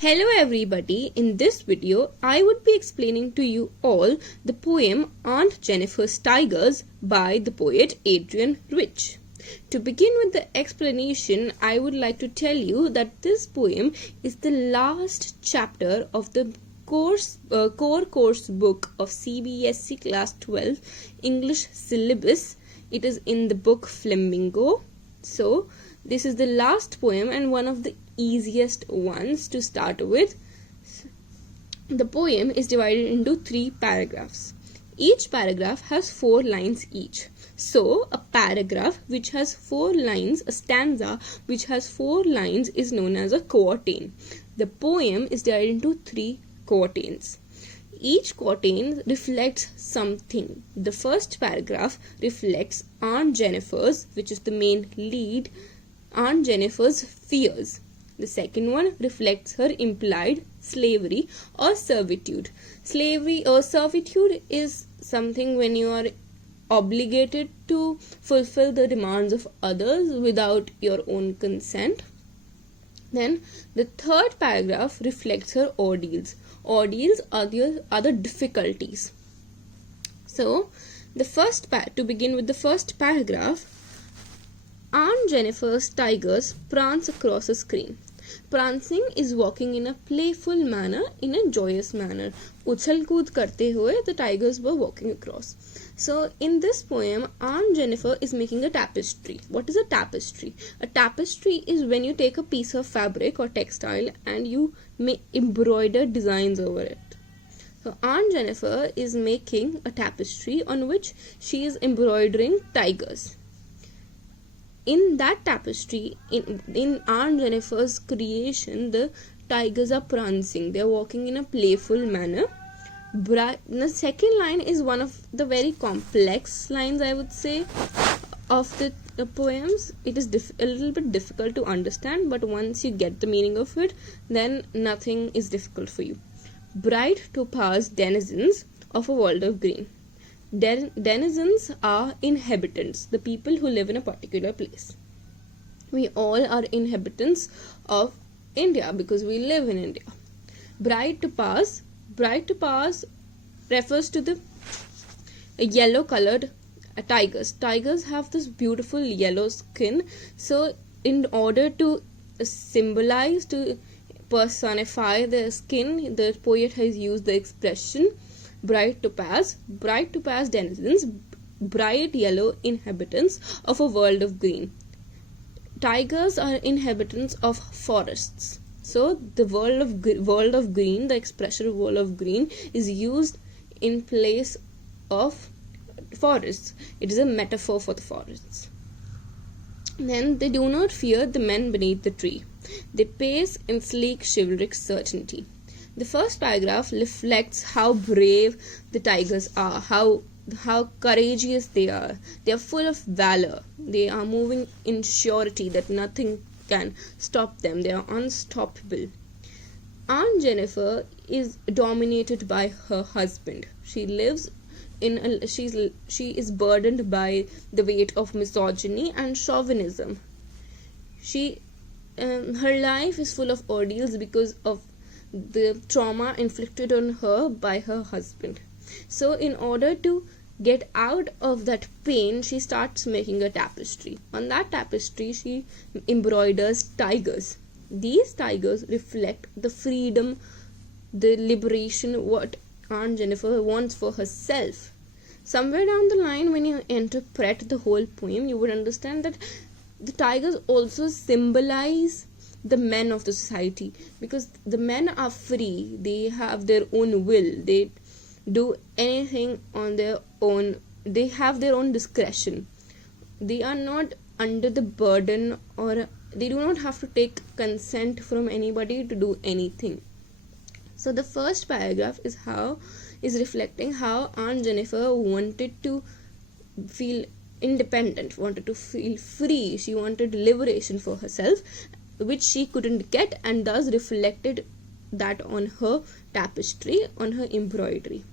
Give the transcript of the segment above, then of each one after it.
Hello everybody, in this video I would be explaining to you all the poem Aunt Jennifer's Tigers by the poet Adrienne Rich. To begin with the explanation, I would like to tell you that this poem is the last chapter of the core course book of CBSE class 12 English syllabus. It is in the book Flamingo. So this is the last poem and one of the easiest ones to start with. The poem is divided into 3 paragraphs. Each paragraph has 4 lines each. So a paragraph which has 4 lines, a stanza which has 4 lines is known as a quatrain. The poem is divided into 3 quatrains. Each quatrain reflects something. The first paragraph reflects Aunt Jennifer's, which is the main lead, Aunt Jennifer's fears. The second one reflects her implied slavery or servitude. Slavery or servitude is something when you are obligated to fulfill the demands of others without your own consent. Then the third paragraph reflects her ordeals. Ordeals are the difficulties. So to begin with the first paragraph, Aunt Jennifer's tigers prance across a screen. Prancing is walking in a playful manner, in a joyous manner. Uchal kood karte hue, the tigers were walking across. So in this poem, Aunt Jennifer is making a tapestry. What is a tapestry? A tapestry is when you take a piece of fabric or textile and you embroider designs over it. So Aunt Jennifer is making a tapestry on which she is embroidering tigers. In that tapestry, in Aunt Jennifer's creation, the tigers are prancing. They are walking in a playful manner. The second line is one of the very complex lines, I would say, of the poems. It is a little bit difficult to understand, but once you get the meaning of it, then nothing is difficult for you. Bright topaz denizens of a world of green. Denizens are inhabitants, the people who live in a particular place. We all are inhabitants of India because we live in India. Bright topaz refers to the yellow colored tigers. Tigers have this beautiful yellow skin. So in order to symbolize, to personify their skin, the poet has used the expression bright topaz denizens, bright yellow inhabitants of a world of green. Tigers are inhabitants of forests. So the world of green, the expression world of green is used in place of forests. It is a metaphor for the forests. Then they do not fear the men beneath the tree. They pace in sleek chivalric certainty. The first paragraph reflects how brave the tigers are, how courageous they are. They are full of valor. They are moving in surety that nothing can stop them. They are unstoppable. Aunt Jennifer is dominated by her husband. She is burdened by the weight of misogyny and chauvinism. Her life is full of ordeals because of the trauma inflicted on her by her husband. So in order to get out of that pain, she starts making a tapestry. On that tapestry, she embroiders tigers. These tigers reflect the freedom, the liberation, what Aunt Jennifer wants for herself. Somewhere down the line, when you interpret the whole poem, you would understand that the tigers also symbolize the men of the society, because the men are free. They have their own will. They do anything on their own. They have their own discretion. They are not under the burden, or they do not have to take consent from anybody to do anything. So the first paragraph is reflecting how Aunt Jennifer wanted to feel independent, wanted to feel free. She wanted liberation for herself, which she couldn't get, and thus reflected that on her tapestry, on her embroidery.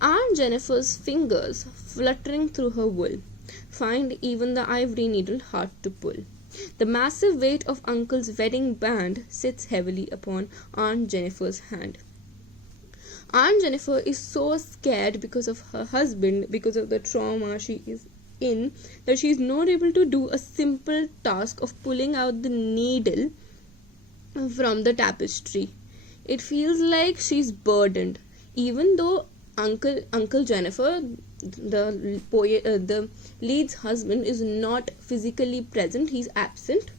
Aunt Jennifer's fingers, fluttering through her wool, find even the ivory needle hard to pull. The massive weight of Uncle's wedding band sits heavily upon Aunt Jennifer's hand. Aunt Jennifer is so scared because of her husband, because of the trauma she is in, that she is not able to do a simple task of pulling out the needle from the tapestry. It feels like she's burdened, even though Uncle Jennifer, the lead's husband, is not physically present. He's absent.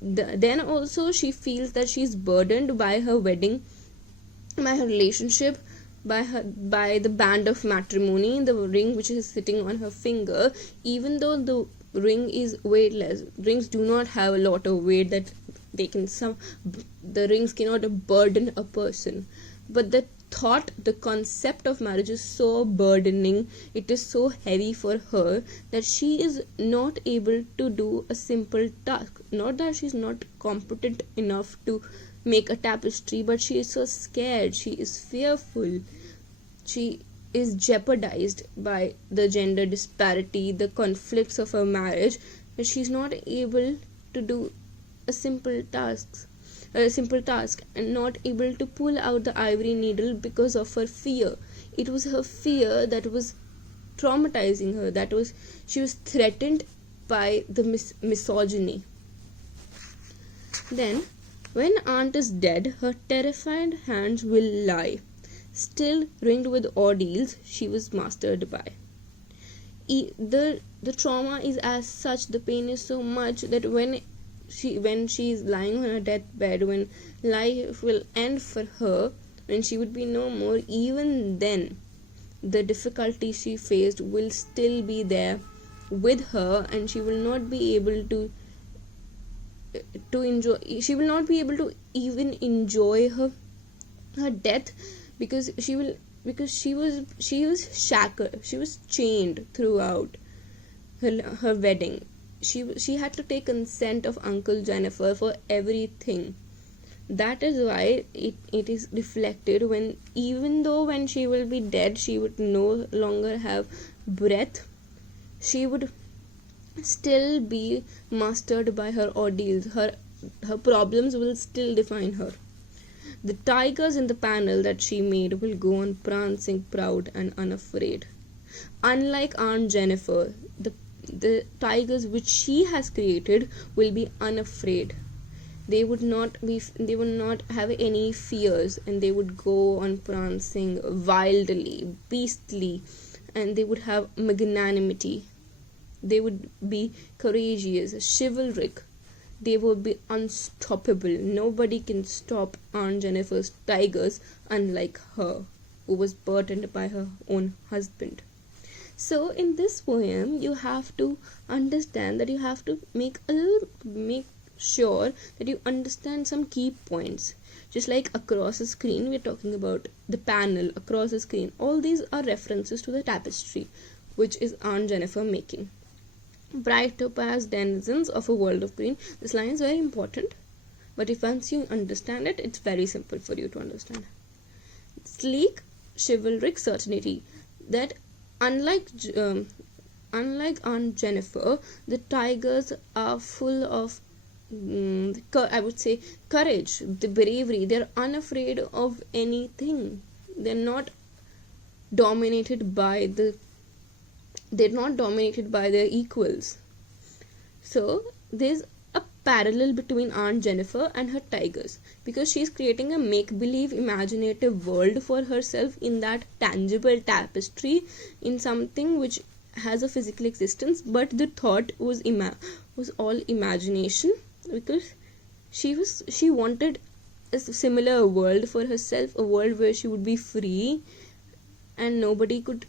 Then also she feels that she's burdened by her wedding, by her relationship, by the band of matrimony, the ring which is sitting on her finger. Even though the ring is weightless, rings do not have a lot of weight that the rings cannot burden a person. But the concept of marriage is so burdening, it is so heavy for her, that she is not able to do a simple task. Not that she's not competent enough to make a tapestry, but she is so scared, she is fearful, she is jeopardized by the gender disparity, the conflicts of her marriage, that she's not able to do a simple task and not able to pull out the ivory needle because of her fear. It was her fear that was traumatizing her. She was threatened by the misogyny. Then, when Aunt is dead, her terrified hands will lie, still ringed with ordeals she was mastered by. The trauma is as such, the pain is so much, that when she is lying on her deathbed, when life will end for her, when she would be no more, even then the difficulty she faced will still be there with her, and she will not be able to enjoy, she will not be able to even enjoy her death, because she was shackled, she was chained throughout her wedding. She had to take consent of Uncle Jennifer for everything. That is why it is reflected when, even though when she will be dead, she would no longer have breath, she would still be mastered by her ordeals. Her problems will still define her. The tigers in the panel that she made will go on prancing, proud and unafraid. Unlike Aunt Jennifer, the tigers which she has created will be unafraid. They would not have any fears, and they would go on prancing wildly, beastly, and they would have magnanimity. They would be courageous, chivalric. They would be unstoppable. Nobody can stop Aunt Jennifer's tigers, unlike her, who was burdened by her own husband. So in this poem, you have to understand that you have to make sure that you understand some key points. Just like across the screen, we're talking about the panel across the screen. All these are references to the tapestry, which is Aunt Jennifer making. Bright topaz denizens of a world of green. This line is very important, but if once you understand it, it's very simple for you to understand. Sleek, chivalric certainty. That unlike Aunt Jennifer, the tigers are full of I would say courage, the bravery. They're unafraid of anything. They're not dominated by their equals. So there's a parallel between Aunt Jennifer and her tigers, because she's creating a make-believe imaginative world for herself in that tangible tapestry, in something which has a physical existence, but the thought was all imagination, because she wanted a similar world for herself, a world where she would be free and nobody could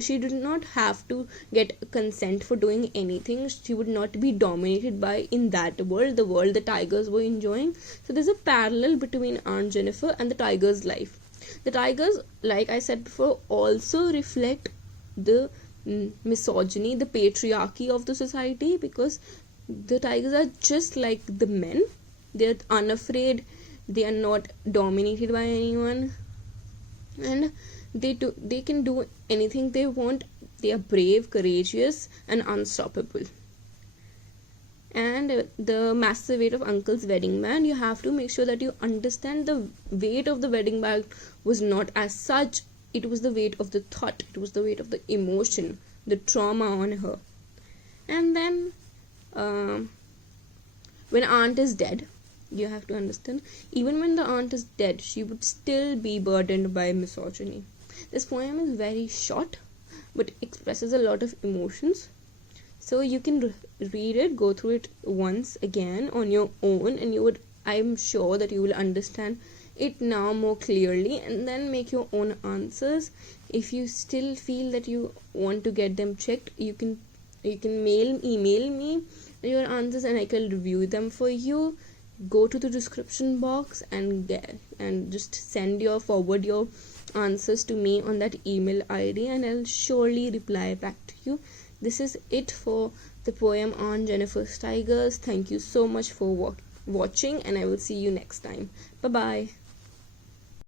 she did not have to get consent for doing anything. She would not be dominated by, in that world, the world the tigers were enjoying. So there's a parallel between Aunt Jennifer and the tiger's life. The tigers, like I said before, also reflect the misogyny, the patriarchy of the society, because the tigers are just like the men. They're unafraid, they are not dominated by anyone, and they can do anything they want. They are brave, courageous and unstoppable. and the massive weight of uncle's wedding band, you have to make sure that you understand the weight of the wedding band was not as such. It was the weight of the thought, it was the weight of the emotion, the trauma on her. And then when aunt is dead, you have to understand, even when the aunt is dead, she would still be burdened by misogyny. This poem is very short but expresses a lot of emotions, so you can read it, go through it once again on your own, and I'm sure that you will understand it now more clearly, and then make your own answers. If you still feel that you want to get them checked, you can email me your answers and I can review them for you. Go to the description box and just forward your answers to me on that email ID, and I'll surely reply back to you. This is it for the poem on Jennifer's Tigers. Thank you so much for watching, and I will see you next time. Bye bye.